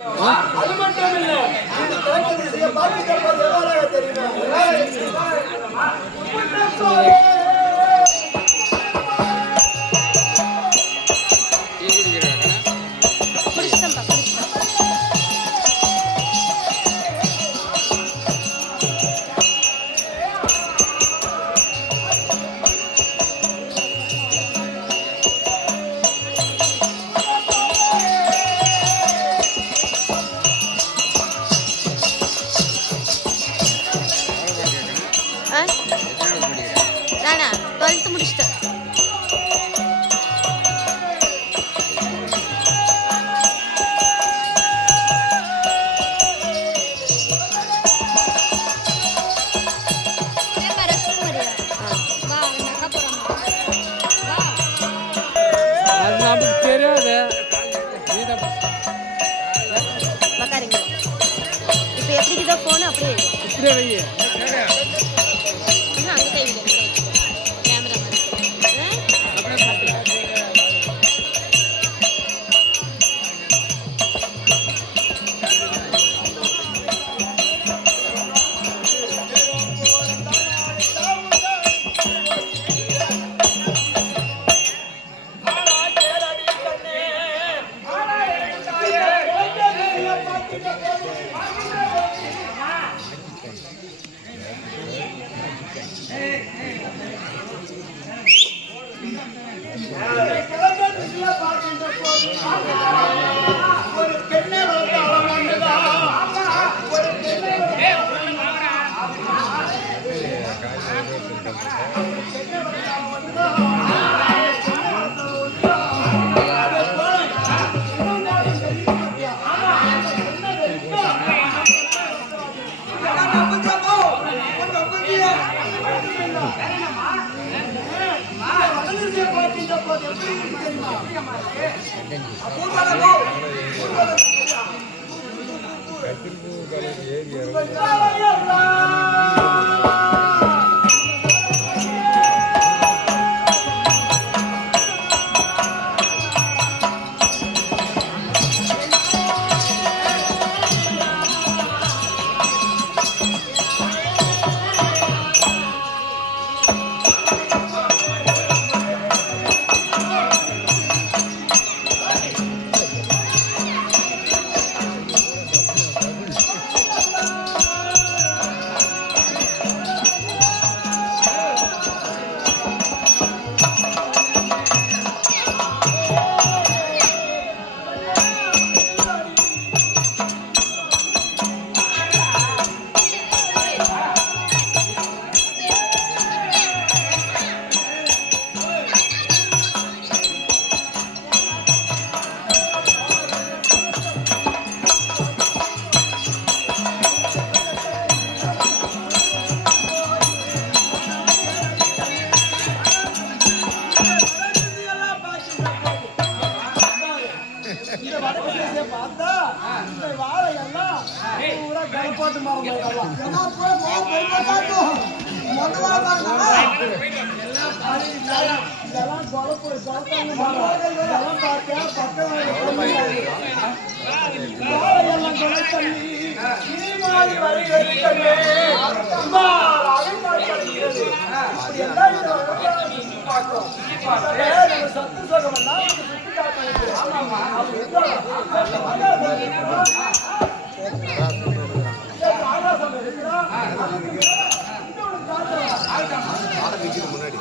அது மட்டும் இல்ல, இது திறக்க திசையை பார்க்கின்ற போது எவ்வாறாக தெரியுமா? நானா 12th முடிச்சிட்டேன். இப்போ எப்படிக்குதோ போன் அப்படியே வை. ஒரு பெண்ணை வளர்த்து அவன் போட்டு சத்து சுகம்னா முன்னாடி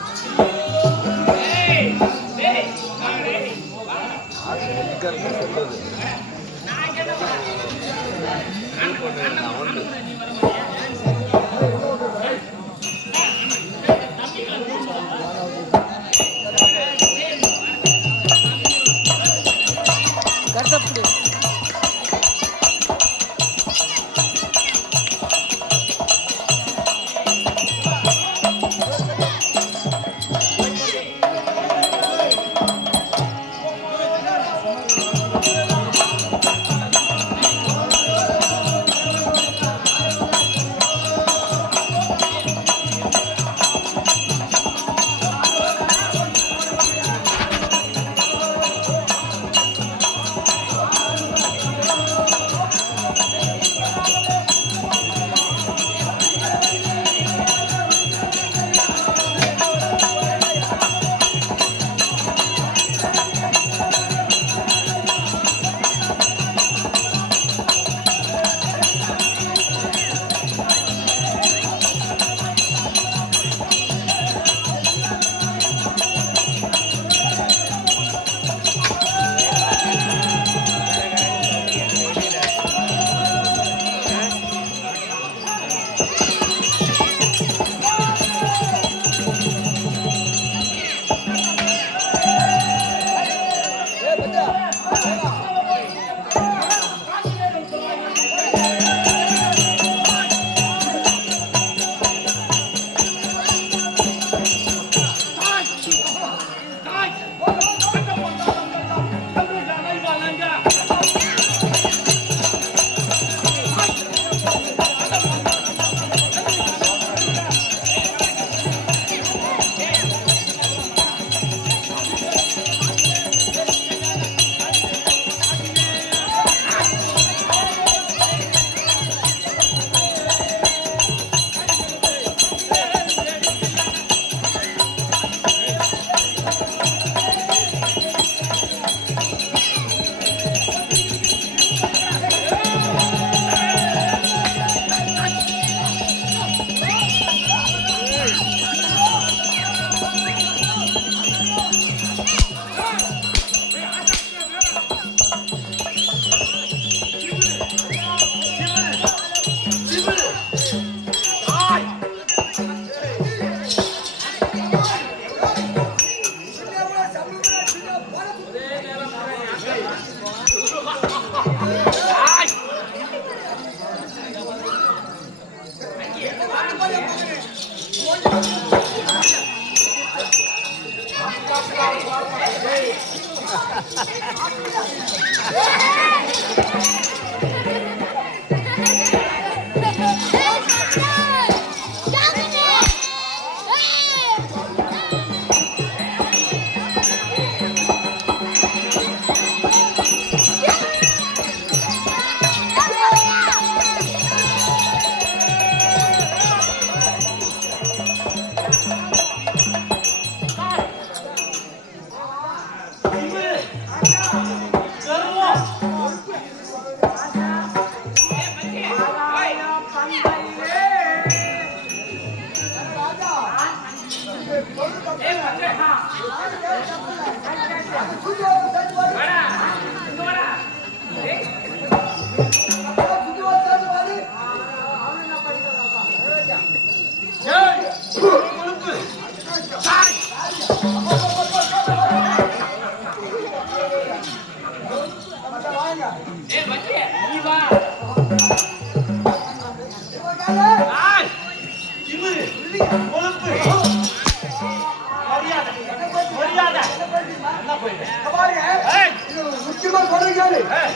முக்கியமா சொல்றீங்க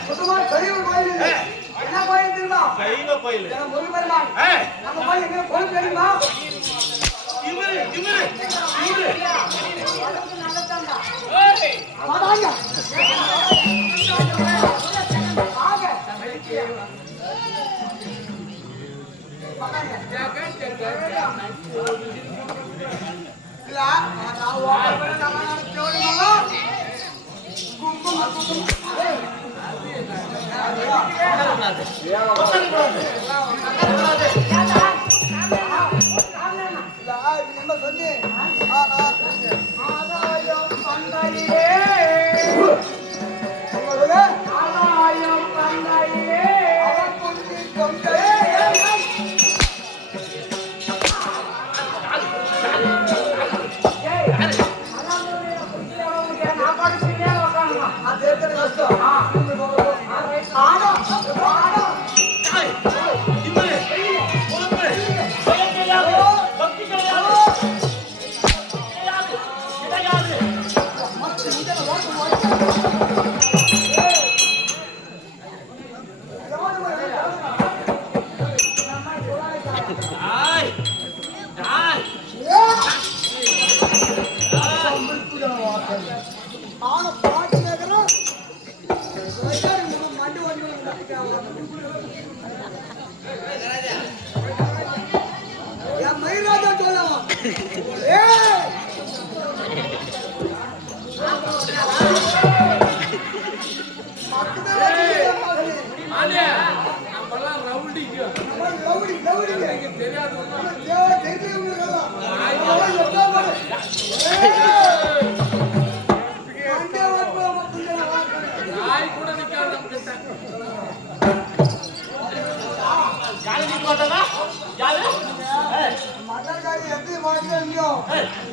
சுத்தமா பெரியவர் கோயில் என்ன கோயில் தெரியுமா? சைவ கோயில். முருகப்பெருமான் நம்ம கோயில் எங்க கோயில் தெரியுமா? இவரு இவரு இவரு வாங்க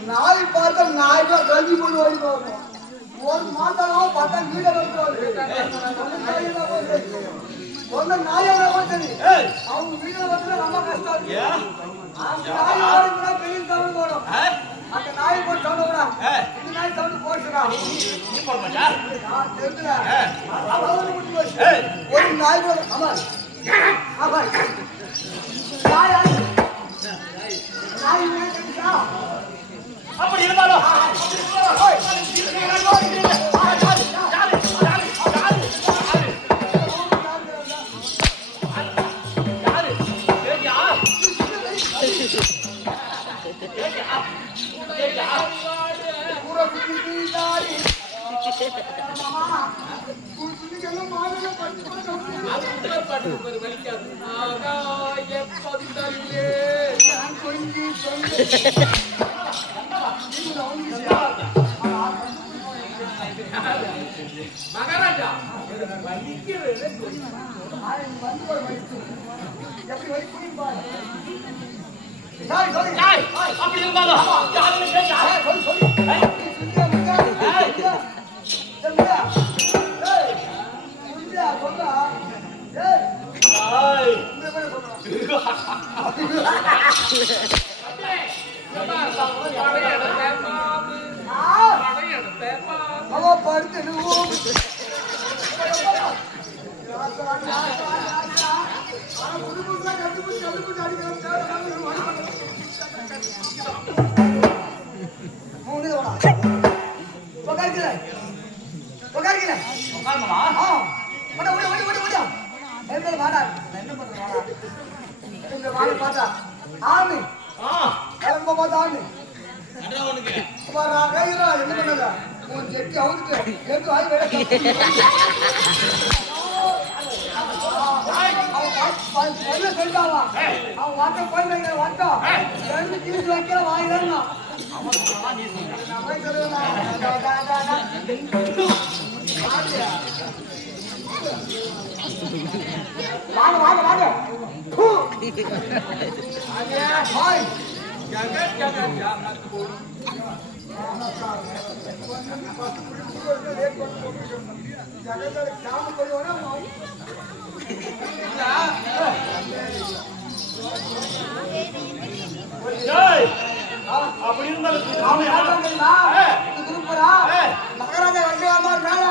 நாய் பார்த்தா நாய்க்கா கல்வி கொண்டு ஓடி போகணும். ஒரு மாட்டாலும் பார்த்தா வீட வந்து நாயாக சரி அவங்க வீட வந்து ரொம்ப கஷ்டம். அந்த நாய் பெரிய சவுண்ட் போடும். அந்த நாய் போட்டு சவுண்ட் போடா இந்த நாய் சவுண்ட் போட்டுடா ஒரு நாய் போடும். ஆமா ஆமா அப்படி இருந்தாலும் மகாராஜா அப்படி இருந்தாலும் ஆமி ஆ ரொம்ப பார்த்தா ஆமி அடடா உனக்கு என்ன பண்ணல உன் செட்டி அவுத்துட்டு எட்டு ஆய் வேலை சொல்லிட்டாவா அவன் வாட்ட போய் வாட்டம் ரெண்டு தீர்த்து வைக்கிற வாயிலன்னா வாங்க வாங்க வாங்க ஏய் அப்படி இருந்தாலும் மகாராஜா வண்டியாமா மேல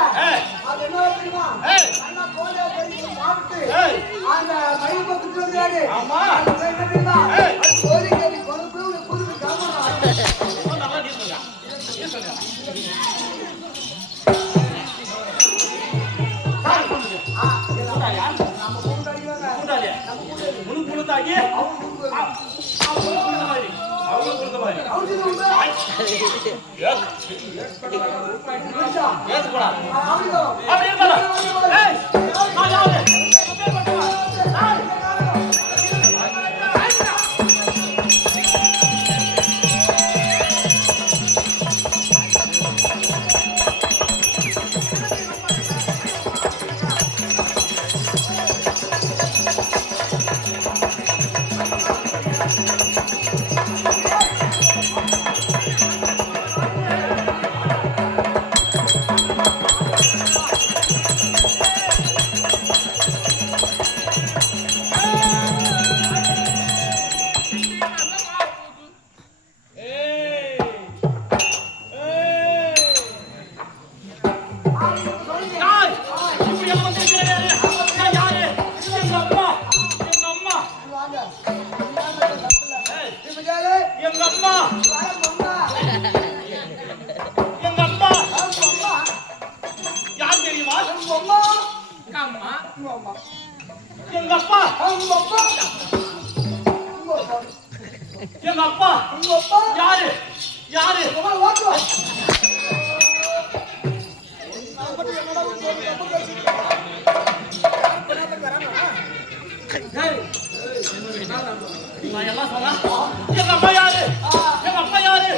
அது என்ன தெரியுமா அந்த மயில் பக்கத்து வந்துடாது என்ன தெரியுமா கோரிக்கை கொழுப்பு புதுக்கு கிளம்புறோம் நல்லா நீ சொல்லுங்க நம்ம கூண்டு அடிக்கிறாங்க உனக்கு கொடுத்தாக்கி அவங்க கொடுத்த மாதிரி பேசக்கூடாது அப்படி இருந்தாலும் நான் யாரு எங்க அப்பா யாரு யாரு நான் எல்லாம் சொன்னா எங்க அப்பா யாரு எங்க அப்பா யாரு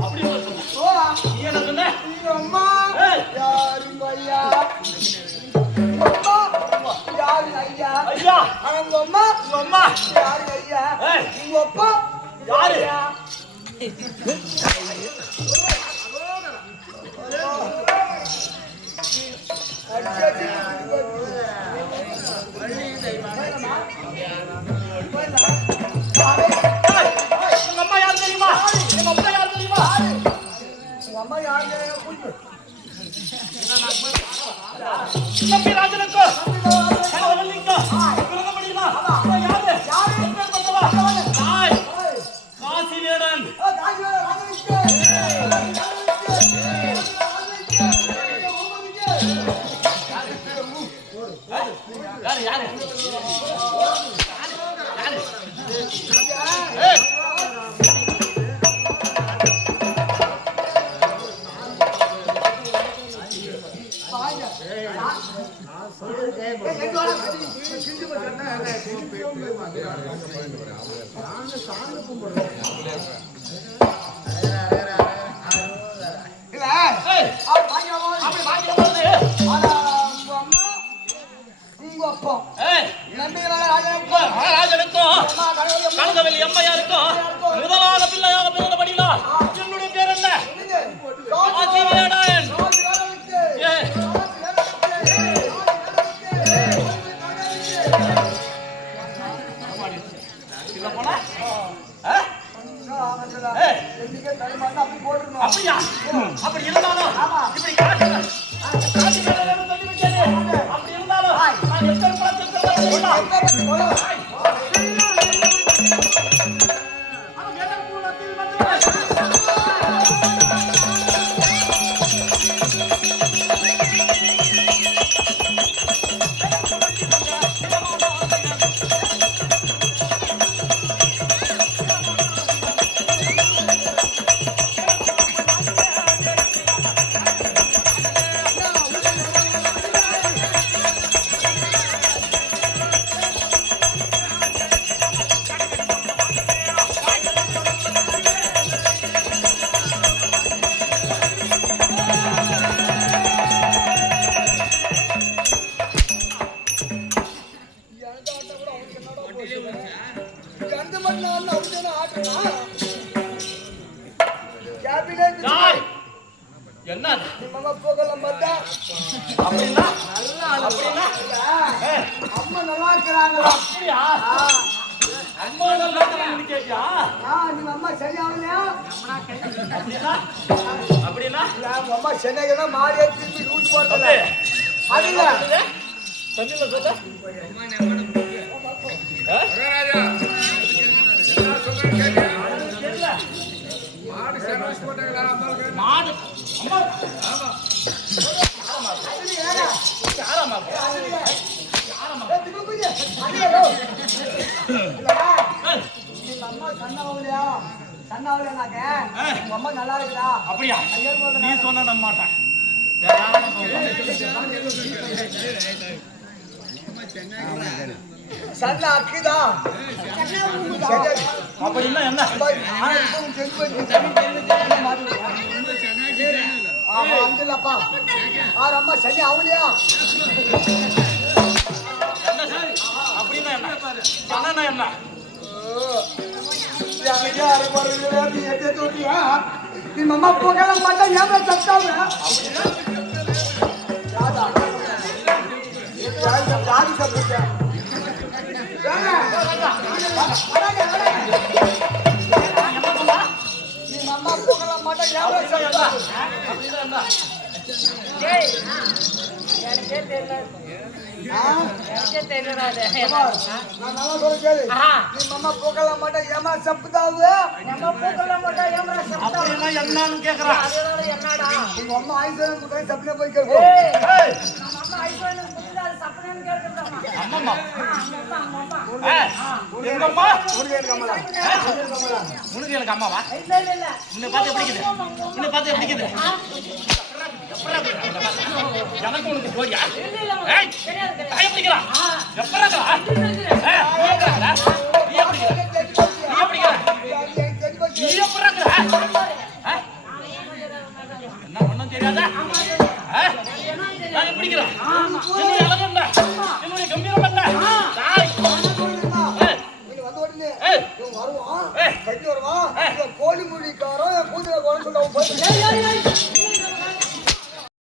அப்படி சொன்ன நீ என்ன சொன்ன அம்மா யாரு ஐயா ஐயா ஐயா அவங்க அம்மா உங்க அம்மா யாரு ஐயா உங்க அப்பா யாரு எங்க அம்மா யாரு தெரியுமா எங்க அப்பா யாரு தெரியுமா உங்க அம்மா யாரு தம்பி ராஜனுக்கு கணவனுக்கு விருங்க முடியுமா யாரு யாரு காசி வேடன் யாரு யாரு கனகவல்லி அம்மையாருக்கும் முதலாக பிள்ளையாக பிறந்தபடியா என்னுடைய பேர் என்ன காசி வேடன் அப்படியா அப்படி இருந்தாலும் இப்படி அப்படி இருந்தாலும் நான் எத்தனை பழத்தை போடா என்ன அப்படின்னா அம்மா நல்லா இருக்கிறாங்களா? அப்படியா அம்மா நல்லா இருக்கிறாங்கன்னு கேட்டியா நீங்க அம்மா சரியாகலையா? அப்படின்னா அம்மா சென்னைக்கு தான் மாடியே திருப்பி ரூட் போடுறது அது இல்ல தமிழ்ல சொல்ல மாடு அம்மா அம்மா நல்லா இருக்குதா? அப்படியா நீ சொன்ன நம்ப மாட்டேன் வேற யாரும் சன்னா அக்கிதா அப்படின்னா என்ன அம்மா ஆரம்மா சரி அவளையா அப்படின்னா என்ன சொன்னா என்ன ನಿಮ್ಮ ಅಮ್ಮ ಹೋಗಲ್ಲ ಮಟ್ಟ ಯಾವ ಸತ್ತಾವ ಯಾರು ಸತ್ತ ನಿಮ್ಮ ಅಮ್ಮ ಹೋಗಲ್ಲ ಮಟ್ಟ ಯಾವ ಸತ್ತ நம்ம போகல மாட்டோம் ஏமா சப்புதாவு நம்ம போகல மாட்டோம் ஏமா சப்புதாவு என்னன்னு கேக்குறேன் உங்க அம்மா ஐசன் போய் சப்ளை போய் கேக்குறோம் நம்ம அம்மா ஐசன் புடிதா சப்ளைன்னு கேக்குறோம் அம்மா எங்க அம்மா உனக்கு எனக்கு அம்மா உனக்கு எனக்கு அம்மாவா இல்ல இல்ல இல்ல உன்னை பார்த்து எப்படி இருக்குது உன்னை பார்த்து எப்படி இருக்குது எனக்கு உனக்கு ஜோடியா ஏய் பயப்படுகிறா எப்பறடா நீ எப்படிடா என்ன ஒண்ணும் தெரியாதா நான் எப்படிகிறேன் என்ன அழகா என்ன கம்பீரம் பண்ண தாய் வந்து உடனே வருவான் கட்டி வருவான் கோழி முடிக்காரன் கூந்தல கோலம் சொல்ல போய்